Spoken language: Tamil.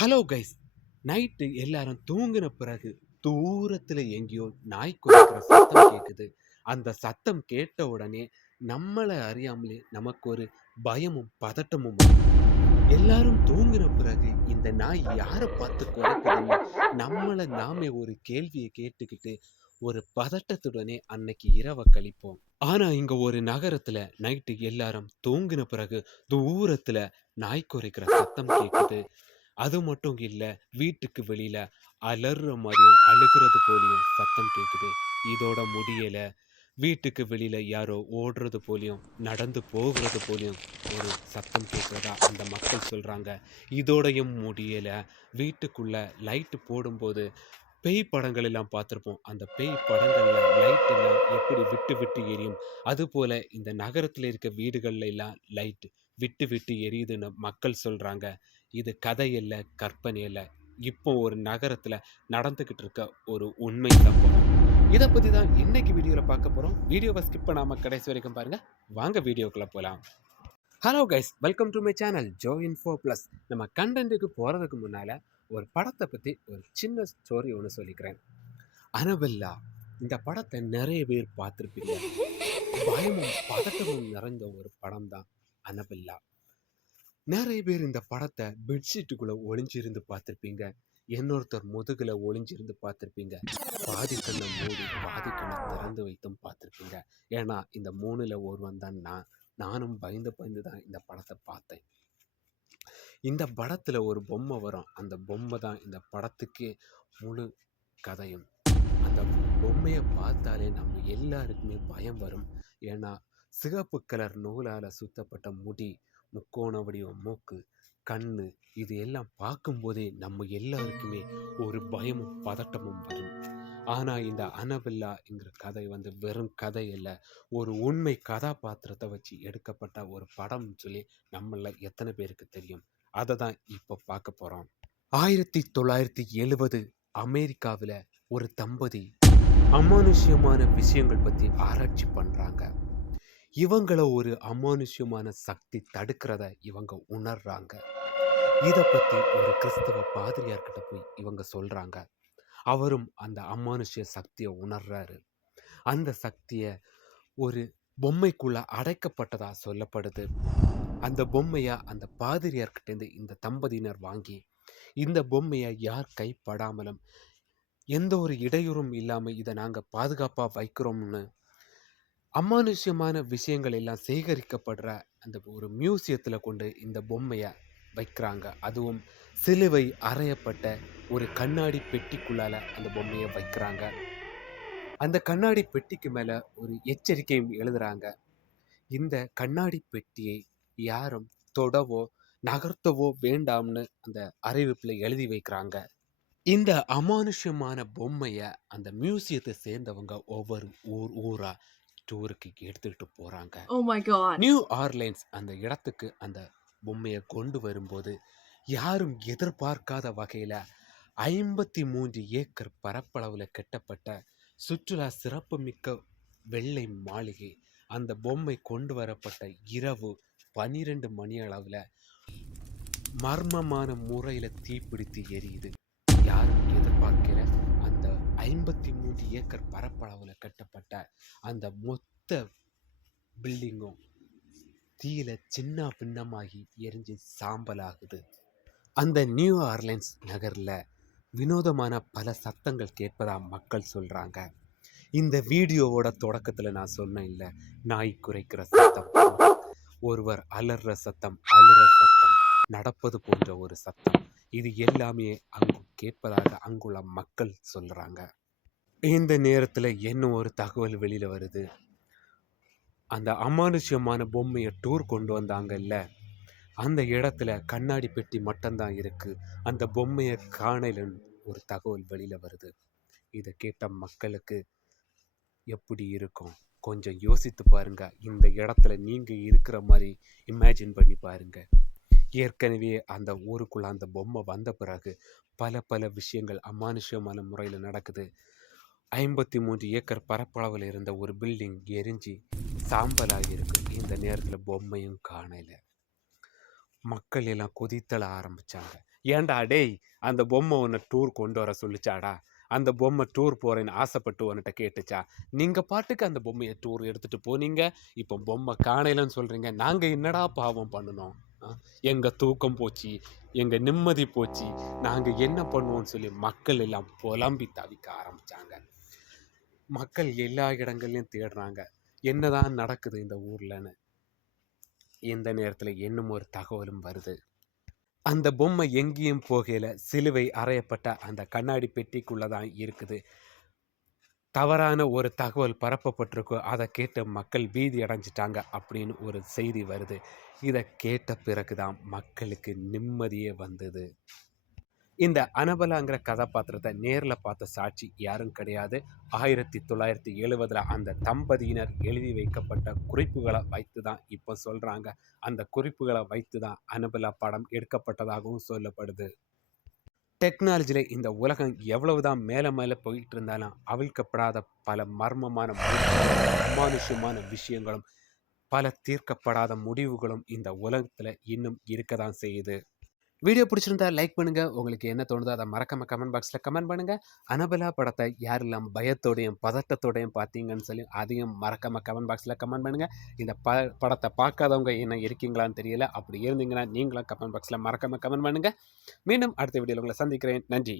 ஹலோ கைஸ், நைட்டு எல்லாரும் தூங்கின பிறகு தூரத்துல எங்கேயோ நாய் குறைக்கிற சத்தம் கேக்குது. அந்த சத்தம் கேட்ட உடனே நம்மளை அறியாமலே நமக்கு ஒரு பயமும் பதட்டமும் வரும். எல்லாரும் தூங்கின பிறகு இந்த நாய் யாரை பார்த்து குறைக்குதுன்னு நம்மளை நாமே ஒரு கேள்வியை கேட்டுக்கிட்டு ஒரு பதட்டத்துடனே அன்னைக்கு இரவை கழிப்போம். ஆனா இங்க ஒரு நகரத்துல நைட்டு எல்லாரும் தூங்கின பிறகு தூரத்துல நாய் குறைக்கிற சத்தம் கேக்குது. அது மட்டும் இல்ல, வீட்டுக்கு வெளியில அலறுற மாதிரியும் அழுகிறது போலியும் சத்தம் கேக்குது. இதோட முடியல, வீட்டுக்கு வெளியில யாரோ ஓடுறது போலியும் நடந்து போகிறது போலியும் ஒரு சத்தம் கேட்குறதா அந்த மக்கள் சொல்றாங்க. இதோடையும் முடியல, வீட்டுக்குள்ள லைட்டு போடும்போது பேய் படங்கள் எல்லாம் பார்த்துருப்போம். அந்த பேய் படங்கள்ல லைட் எல்லாம் எப்படி விட்டு விட்டு எரியும், அதுபோல இந்த நகரத்துல இருக்க வீடுகள்ல எல்லாம் லைட் விட்டு விட்டு எரியுதுன்னு மக்கள் சொல்றாங்க. இது கதை இல்ல, கற்பனை இல்ல, இப்போ ஒரு நகரத்துல நடந்துகிட்டு இருக்க ஒரு உண்மை சம்பவம். இதை பத்தி தான் இன்னைக்கு வீடியோல பார்க்க போறோம். வீடியோவை ஸ்கிப் பண்ணாம கடைசி வரைக்கும் பாருங்க. வாங்க வீடியோக்குள்ள போலாம். Hello guys, welcome to my channel Joe info plus. நம்ம கண்டென்ட்டுக்கு போகிறதுக்கு முன்னால் ஒரு படத்தை பற்றி ஒரு சின்ன ஸ்டோரி ஒன்று சொல்லிக்கிறேன். அனபெல்லா, இந்த படத்தை நிறைய பேர் பார்த்துருப்பீங்க. பயமும் பதட்டமும் நிறைந்த ஒரு படம் தான் அனபெல்லா. நிறைய பேர் இந்த படத்தை பெட்ஷீட்டுக்குள்ளே ஒளிஞ்சிருந்து பார்த்துருப்பீங்க. இன்னொருத்தர் முதுகில் ஒளிஞ்சிருந்து பார்த்துருப்பீங்க. பாதி கண்ணை மூடி பாதி கண்ணை திறந்து வைத்தும் பார்த்துருப்பீங்க. ஏன்னா இந்த மூணில் ஒருவன் தான் நானும் பயந்து பயந்து தான் இந்த படத்தை பார்த்தேன். இந்த படத்தில் ஒரு பொம்மை வரும். அந்த பொம்மை தான் இந்த படத்துக்கே முழு கதையும். அந்த பொம்மையை பார்த்தாலே நம்ம எல்லாருக்குமே பயம் வரும். ஏன்னா சிகப்பு கலர் நூலால் சுத்தப்பட்ட முடி, முக்கோண வடிவம் மூக்கு, கண்ணு, இது எல்லாம் பார்க்கும்போதே நம்ம எல்லாருக்குமே ஒரு பயமும் பதட்டமும் வரும். ஆனால் இந்த அனபெல்லாங்கிற கதை வெறும் கதை இல்லை, ஒரு உண்மை கதாபாத்திரத்தை வச்சு எடுக்கப்பட்ட ஒரு படம் சொல்லி நம்மள எத்தனை பேருக்கு தெரியும்? அதை தான் இப்போ பார்க்க போகிறோம். 1970 அமெரிக்காவில் ஒரு தம்பதி அமானுஷ்யமான விஷயங்கள் பற்றி ஆராய்ச்சி பண்ணுறாங்க. இவங்கள ஒரு அமானுஷ்யமான சக்தி தடுக்கிறத இவங்க உணர்றாங்க. இதை பற்றி ஒரு கிறிஸ்தவ பாதிரியார்கிட்ட போய் இவங்க சொல்கிறாங்க. அவரும் அந்த அமானுஷ்ய சக்தியை உணர்றாரு. அந்த சக்தியை ஒரு பொம்மைக்குள்ள அடைக்கப்பட்டதா சொல்லப்படுது. அந்த பொம்மையை அந்த பாதிரியார்கிட்டேருந்து இந்த தம்பதியினர் வாங்கி இந்த பொம்மையை யார் கைப்படாமலும் எந்த ஒரு இடையூறும் இல்லாமல் இதை நாங்கள் பாதுகாப்பாக வைக்கிறோம்னு அமானுஷ்யமான விஷயங்கள் எல்லாம் சேகரிக்கப்படுற அந்த ஒரு மியூசியத்தில் கொண்டு இந்த பொம்மையை வைக்கிறாங்க. அதுவும் சிலுவை அறையப்பட்ட ஒரு கண்ணாடி பெட்டிக்குள்ளால அந்த பொம்மையை வைக்கிறாங்க. அந்த கண்ணாடி பெட்டிக்கு மேலே ஒரு எச்சரிக்கையும் எழுதுறாங்க. இந்த கண்ணாடி பெட்டியை யாரும் தொடவோ நகர்த்தவோ வேண்டாம்னு அந்த அறிவிப்பில் எழுதி வைக்கிறாங்க. இந்த அமானுஷ்யமான பொம்மையை அந்த மியூசியத்தை சேர்ந்தவங்க ஒவ்வொரு ஊரா டூருக்கு எடுத்துக்கிட்டு போறாங்க. நியூ ஆர்லைன்ஸ் அந்த இடத்துக்கு அந்த பொம்மையை கொண்டு வரும்போது யாரும் எதிர்பார்க்காத வகையில 53 ஏக்கர் பரப்பளவுல கட்டப்பட்ட சுற்றுலா சிறப்பு மிக்க வெள்ளை மாளிகை அந்த பொம்மை கொண்டு வரப்பட்ட இரவு 12 மணி அளவுல மர்மமான முறையில தீப்பிடித்து எரியுது. யாரும் எதிர்பார்க்கிற அந்த 53 ஏக்கர் பரப்பளவுல கட்டப்பட்ட அந்த மொத்த பில்டிங்கும் தீயில சின்ன பின்னமாகி எரிஞ்சு சாம்பலாகுது. அந்த நியூ ஆர்லைன்ஸ் நகர்ல வினோதமான பல சத்தங்கள் கேட்பதா மக்கள் சொல்றாங்க. இந்த வீடியோவோட தொடக்கத்துல நான் சொன்னேன் இல்ல, நாய் குறைக்கிற சத்தம், ஒருவர் அலற சத்தம், அழுற சத்தம், நடப்பது போன்ற ஒரு சத்தம், இது எல்லாமே அங்கு கேட்பதாக அங்குள்ள மக்கள் சொல்றாங்க. இந்த நேரத்துல என்ன ஒரு தகவல் வெளியில வருது. அந்த அமானுஷ்யமான பொம்மையை டூர் கொண்டு வந்தாங்கல்ல, அந்த இடத்துல கண்ணாடி பெட்டி மட்டும்தான் இருக்கு. அந்த பொம்மையை காணலன்னு ஒரு தகவல் வெளியில வருது. இதை கேட்ட மக்களுக்கு எப்படி இருக்கும்? கொஞ்சம் யோசித்து பாருங்க. இந்த இடத்துல நீங்க இருக்கிற மாதிரி இமேஜின் பண்ணி பாருங்க. ஏற்கனவே அந்த ஊருக்குள்ள அந்த பொம்மை வந்த பிறகு பல விஷயங்கள் அமானுஷ்யமான முறையில் நடக்குது. 53 ஏக்கர் பரப்பளவில் இருந்த ஒரு பில்டிங் எரிஞ்சு சாம்பலாகி இருக்கு. இந்த நேரத்தில் பொம்மையும் காணல. மக்கள் எல்லாம் கொதித்தல ஆரம்பிச்சாங்க. ஏன்டா டேய், அந்த பொம்மை உன்னை டூர் கொண்டு வர சொல்லிச்சாடா? அந்த பொம்மை டூர் போறேன்னு ஆசைப்பட்டு உன்கிட்ட கேட்டுச்சா? நீங்க பாட்டுக்கு அந்த பொம்மையை டூர் எடுத்துட்டு போனீங்க. இப்போ பொம்மை காணையிலன்னு சொல்றீங்க. நாங்க என்னடா பாவம் பண்ணுனோம்? எங்க தூக்கம் போச்சு, எங்க நிம்மதி போச்சு, நாங்க என்ன பண்ணுவோம்னு சொல்லி மக்கள் எல்லாம் புலம்பி தவிக்க ஆரம்பிச்சாங்க. மக்கள் எல்லா இடங்கள்லையும் தேடுறாங்க, என்னதான் நடக்குது இந்த ஊர்லன்னு. இந்த நேரத்துல இன்னும் ஒரு தகவலும் வருது. அந்த பொம்மை எங்கேயும் போகல, சிலுவை அறையப்பட்ட அந்த கண்ணாடி பெட்டிக்குள்ளதான் இருக்குது. தவறான ஒரு தகவல் பரப்பப்பட்டிருக்கு. அதை கேட்ட மக்கள் பீதி அடைஞ்சிட்டாங்க அப்படின்னு ஒரு செய்தி வருது. இதை கேட்ட பிறகுதான் மக்களுக்கு நிம்மதியே வந்தது. இந்த அனபலாங்கிற கதாபாத்திரத்தை நேரில் பார்த்த சாட்சி யாரும் கிடையாது. 1970 அந்த தம்பதியினர் எழுதி வைக்கப்பட்ட குறிப்புகளை வைத்து தான் இப்போ சொல்கிறாங்க. அந்த குறிப்புகளை வைத்து தான் அனபலா படம் எடுக்கப்பட்டதாகவும் சொல்லப்படுது. டெக்னாலஜியில் இந்த உலகம் எவ்வளவுதான் மேலே மேலே போயிட்டு இருந்தாலும் அவிழ்க்கப்படாத பல மர்மமான அமானுஷ்யமான விஷயங்களும் பல தீர்க்கப்படாத முடிவுகளும் இந்த உலகத்தில் இன்னும் இருக்க தான் செய்யுது. வீடியோ பிடிச்சிருந்தா லைக் பண்ணுங்க. உங்களுக்கு என்ன தோணுதோ அதை மறக்காம கமெண்ட் பாக்ஸில் கமெண்ட் பண்ணுங்க. அனபலா படத்தை யாரெல்லாம் பயத்தோடையும் பதட்டத்தோடையும் பார்த்தீங்கன்னு சொல்லி அதையும் மறக்காம கமெண்ட் பாக்ஸில் கமெண்ட் பண்ணுங்க. இந்த படத்தை பார்க்காதவங்க என்ன இருக்கீங்களான்னு தெரியல. அப்படி இருந்தீங்கன்னா நீங்களும் கமெண்ட் பாக்ஸில் மறக்காம கமெண்ட் பண்ணுங்க. மீண்டும் அடுத்த வீடியோவில் உங்களை சந்திக்கிறேன். நன்றி.